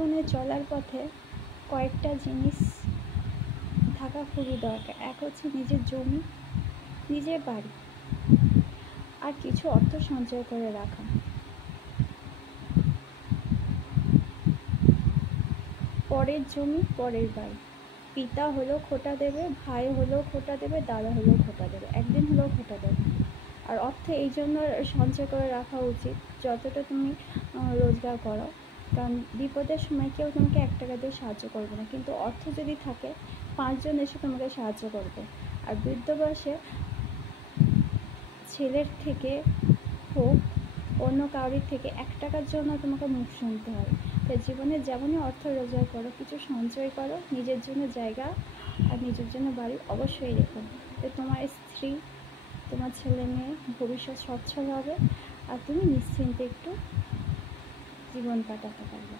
জীবনে চলার পথে কয়েকটা জিনিস থাকা খুবই দরকার। এক হচ্ছে নিজের জমি, নিজের বাড়ি, আর কিছু অর্থ সঞ্চয় করে রাখা। পরের জমি পরের বাড়ি। পিতা হলেও খোঁটা দেবে, ভাই হলেও খোঁটা দেবে, দাদা হলেও খোঁটা দেবে, একদিন হলেও খোঁটা দেবে। আর অর্থ এই জন্য সঞ্চয় করে রাখা উচিত যতটা তুমি রোজগার করো, কারণ বিপদের সময় কেউ তোমাকে 1 টাকা দিয়ে সাহায্য করবে না, কিন্তু অর্থ যদি থাকে 5 জন এসে তোমাকে সাহায্য করবে। আর বৃদ্ধ বয়সে ছেলের থেকে হোক অন্য কারোর থেকে 1 টাকার জন্য তোমাকে মুখ শুনতে হয়। তাই জীবনে যেমনই অর্থ রোজগার করো, কিছু সঞ্চয় করো, নিজের জন্য জায়গা আর নিজের জন্য বাড়ি অবশ্যই রেখো। তো তোমার স্ত্রী, তোমার ছেলে মেয়ে ভবিষ্যৎ সচ্ছল হবে আর তুমি নিশ্চিন্তে একটু জীবন কাটাতে পারবে।